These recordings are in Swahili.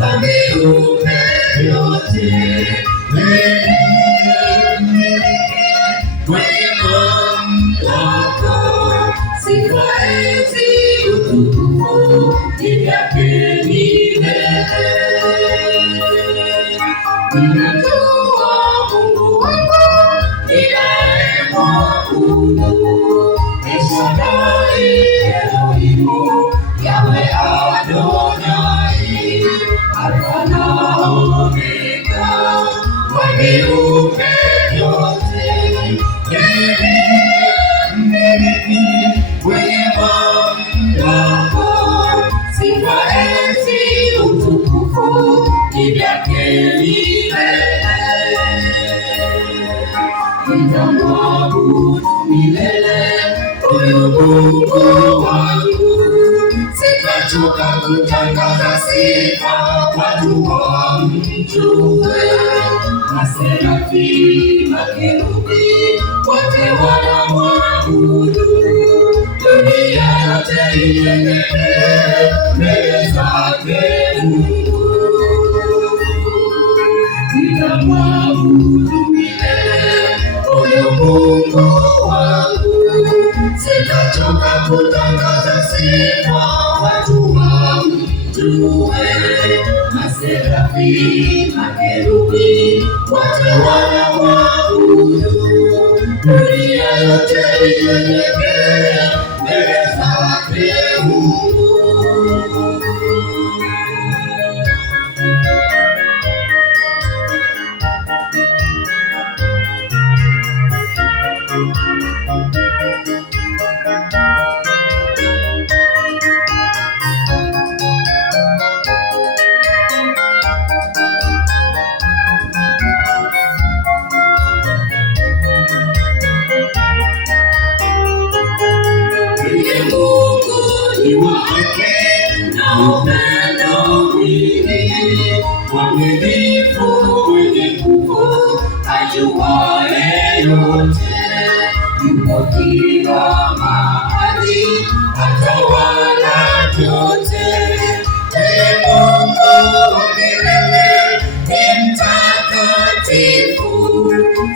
kwa viumbe vyote. Mwenye mamlaka, sifa, enzi, utukufu ni vyake milele. Ninamjua Mungu wangu ninayemwabudu, El Shaddai, Elohimu, Yahweh Adonai, Alfa na Omega, kwa viumbe vyote. Mwenye mamlaka, sifa, enzi, utukufu ni vyake milele. Nitamwabudu milele huyu Mungu wangu, sitachoka kutangaza sifa, watu wamjue. Maserafi, makerubi, wote wanamwabudu, dunia yote inyenyekee mbele zake Mungu. Nitamwabudu milele huyu Mungu wangu, sitachoka kutangaza sifa, watu wamjue. Maserafi, makerubi, wote wanamwabudu, dunia yote inyenyekee mbele zake Mungu. Ni wake na upendo mwingi, mwaminifu, mwenye nguvu, ajuaye yote, yupo kila mahali, atawala vyote. Ee Mungu wa milele, ni mtakatifu,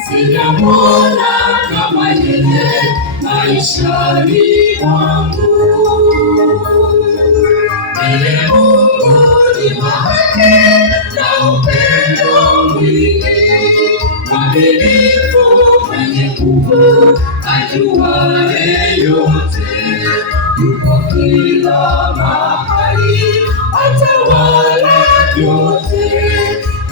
sijamwona kama yeye maishani mwangu. Ee Mungu ni wa haki na upendo mwingi, mwaminifu, mwenye nguvu, ajuaye yote, yupo kila mahali, atawala vyote.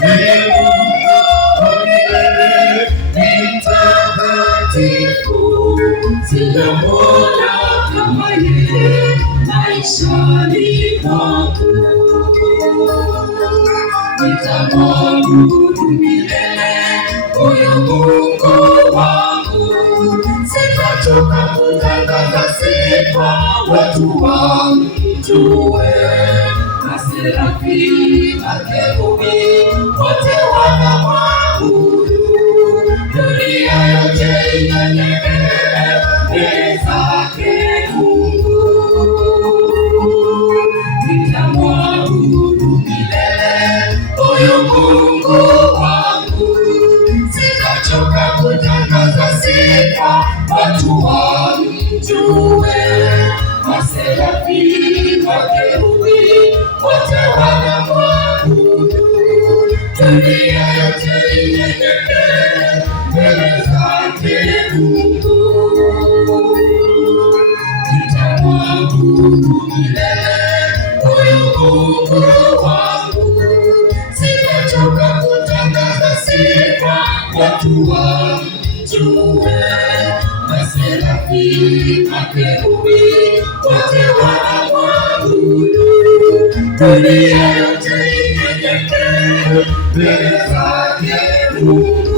Ee Mungu wa milele, ni mtakatifu, sijamwona kama yeye maishani mwangu. Nitamwabudu milele huyu Mungu wangu, sitachoka kutangaza sifa, watu wamjue. Maserafi, makerubi, wote wanamwabudu, dunia yote inyenyekee mbele zake Mungu. Nitamwabudu milele huyu Mungu wangu, sitachoka kutangaza sifa, watu wamjue. Maserafi, makerubi, wote wanamwabudu, dunia yote inyenyekee mbele zake Mungu. Nitamwabudu milele huyu Mungu wangu, sitachoka kutangaza sifa, watu wamjue. Maserafi, makerubi, wote wanamwabudu, dunia yote inyenyekee mbele zake Mungu.